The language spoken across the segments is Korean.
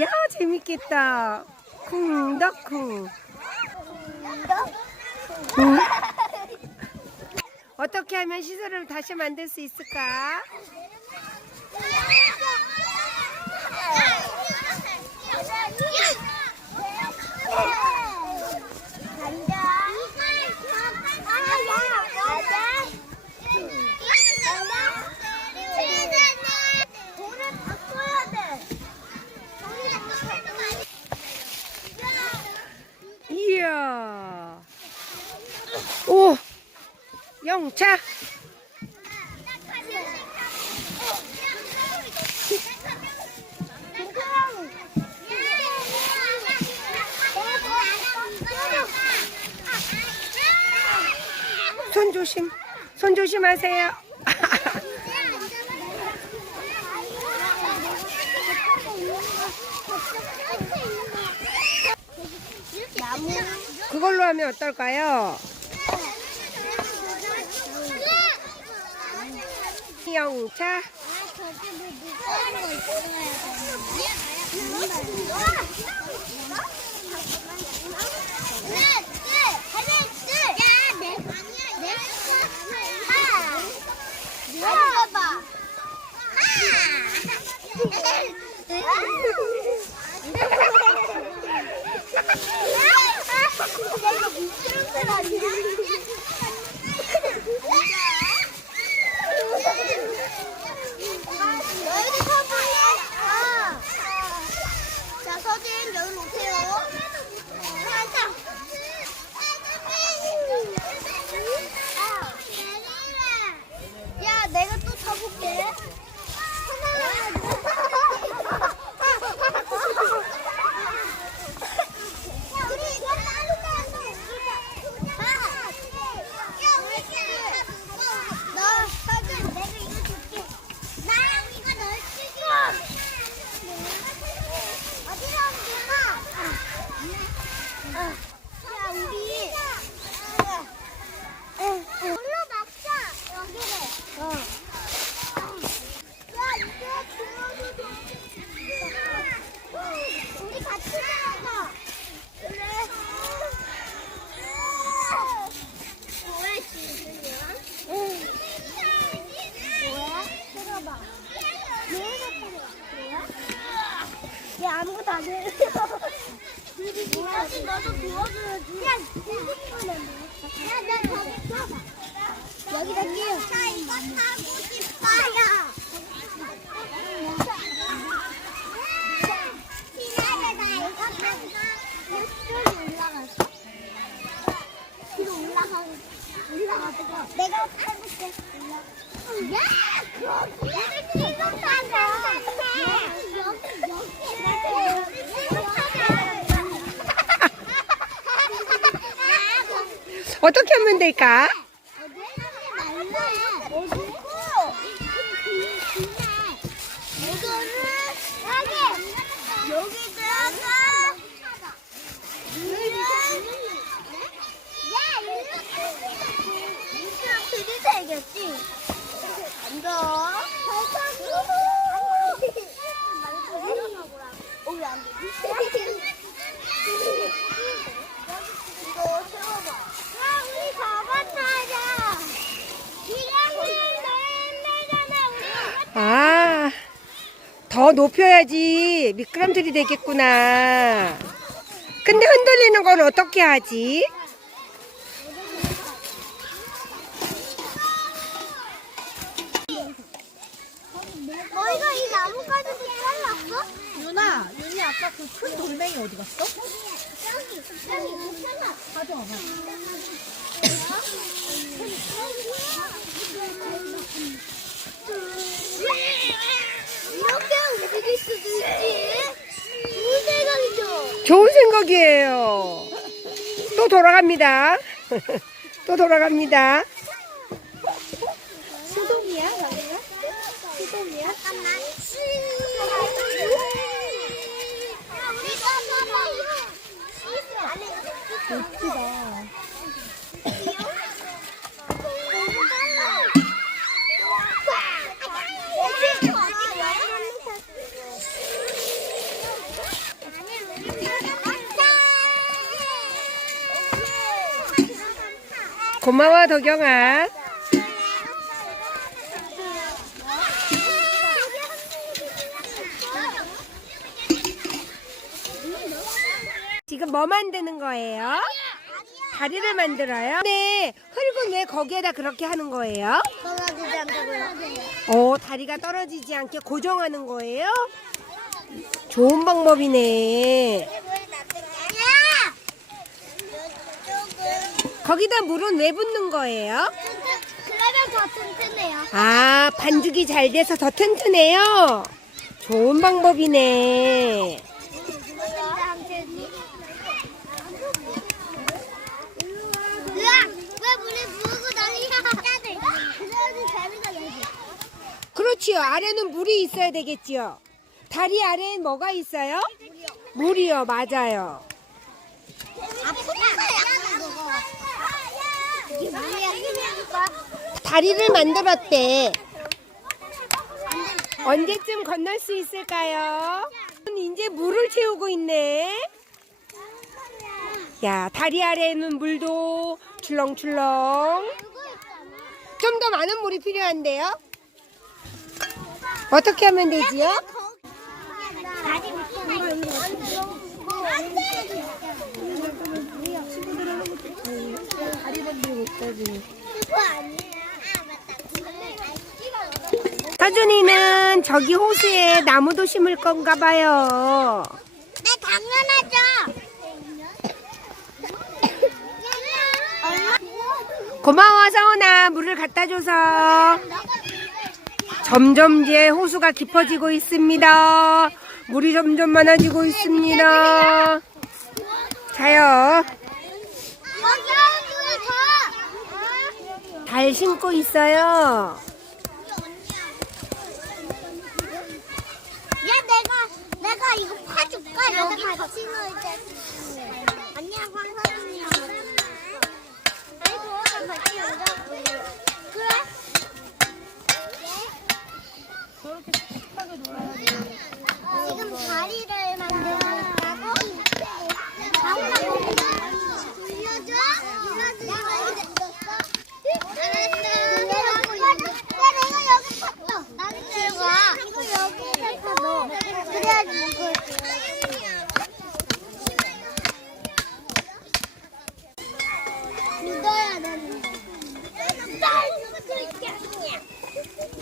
야 재밌겠다. 쿵덕쿵. 응? 어떻게 하면 시설을 다시 만들 수 있을까? 이야. 오. 영차. 손 조심. 손 조심하세요. 그걸로 하면 어떨까요? 영차. 내가 미끄럼틀 아니야? 너희들 서볼래? 어. 자, 서진, 여기 오세요. 살짝. 야, 내가 또 쳐볼게. 나 사진 내가 이거 줄게. 나랑 이거 넣을게. 어디로 옮겨? 야, 우리. 물로 막자, 여기를. 야, 이제 들어오고 우리 같이 들어가. 그래. 뭐야, 지금이야? 뭐야? 들어봐. 얘 아무것도 안 해. 뭐야지 너도 도와줘야지. 야, 야, 나 저기 펴봐. 여기다 끼워. 자, 이거 타고 싶어요. 신나게 나 이거 타고 여기 올라갔어. 뒤로 올라가. 올라가다가 내가 타볼게. 야! 거기 이거 타자. 여기 여기 여기. 어떻게 하면 될까? 들이대겠지? 앉아. 어, 왜안 되지? 이거 세워봐. 야, 우리 저번 타자. 기량님 맨내잖아, 우리. 아, 더 높여야지 미끄럼틀이 되겠구나. 근데 흔들리는 건 어떻게 하지? 너희가 이 나무까지도 잘랐어? 유나, 윤이 아까 그 큰 돌멩이 어디 갔어? 여기, 여기 있잖아. 가져와. 이렇게 움직일 수도 있지. 무슨 생각이죠? 좋은 생각이에요. 또 돌아갑니다. 또 돌아갑니다. 수동이야? 수동이야? 잠깐만. 멋지다. 고마워, 덕영아. 지금 뭐 만드는 거예요? 다리를 만들어요? 네, 흙은 왜 거기에다 그렇게 하는 거예요? 떨어지지 않고요. 오, 다리가 떨어지지 않게 고정하는 거예요? 좋은 방법이네. 야! 거기다 물은 왜 붓는 거예요? 그러면 더 튼튼해요. 아, 반죽이 잘 돼서 더 튼튼해요? 좋은 방법이네. 그렇지요. 아래는 물이 있어야 되겠지요. 다리 아래엔 뭐가 있어요? 물이요. 맞아요. 이게 뭐야? 다리를 만들었대. 언제쯤 건널 수 있을까요? 이제 물을 채우고 있네. 야, 다리 아래에는 물도 출렁출렁. 좀 더 많은 물이 필요한데요? 어떻게 하면 되지요? 서준이는 저기 호수에 나무도 심을 건가 봐요. 네, 당연하죠. 고마워, 서은아. 물을 갖다 줘서. 점점 이제 호수가 깊어지고 있습니다. 물이 점점 많아지고 있습니다. 자요. 달 신고 있어요. 야, 내가 내가 이거 파줄까? 여기 같이 놀자. 안녕, 황선이야. 아이고, 같이 놀자고. 그래? 지금 다리를 만들고 있다고? 돌려줘? 내가 여기 탔어. 나는 제가 이거 여기에다 넣어. 그래야지 이걸. 묻어야 되는데.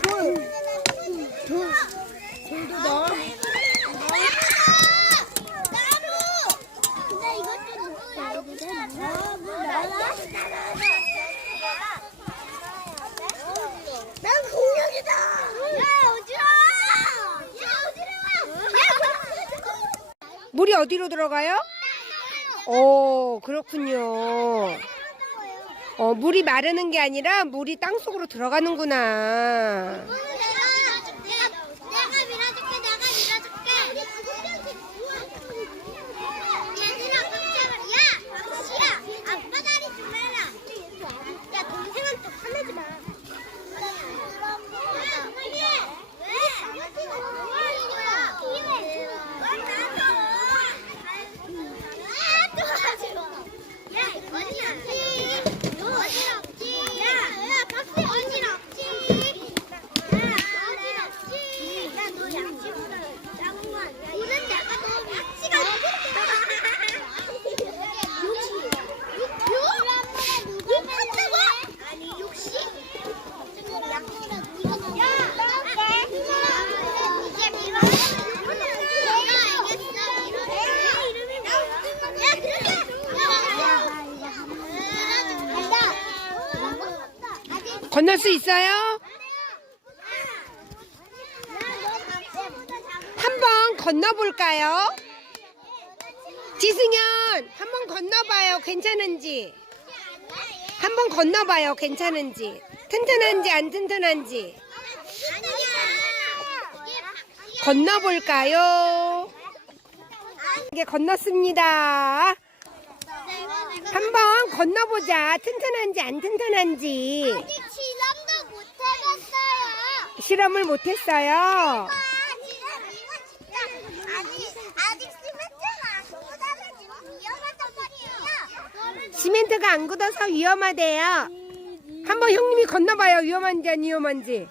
돌. 돌. 돌도 넣어. 나무. 근데 이것도 넣어야 돼. 어, 물 나와? 난 공룡이다. 야 어지러. 야 어지러. 물이 어디로 들어가요? 오, 그렇군요. 어, 물이 마르는 게 아니라 물이 땅 속으로 들어가는구나. 내가 내가 밀어줄게. 내가 밀어줄게. 얘들아 깜짝아. 야 박시야. 아빠 다리 좀 해라. 야 동생한테 화내지 마. 아니 육시 건널 수 있어요? 한번 건너볼까요? 지승현, 한번 건너봐요. 괜찮은지. 한번 건너봐요. 괜찮은지. 튼튼한지 안 튼튼한지. 건너볼까요? 이게 건넜습니다. 한번 건너보자. 튼튼한지 안 튼튼한지. 아직 실험도 못 해봤어요. 실험을 못했어요. 시멘트가 안 굳어서 위험하대요. 한번 형님이 건너봐요. 위험한지 안 위험한지.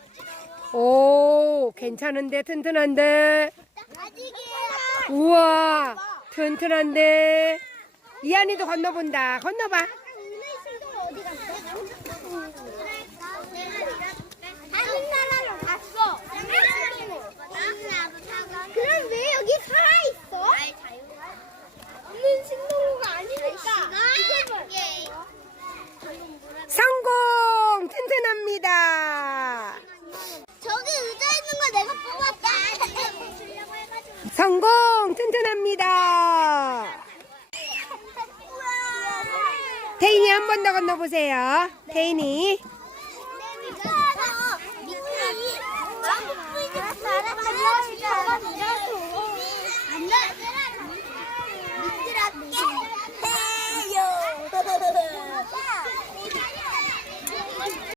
오, 괜찮은데 튼튼한데. 우와, 튼튼한데. 이한이도 건너본다. 건너봐. 다른 나라로 갔어. 태인이 한 번 더 건너보세요. 태인이. 미끄러워. 미끄러워.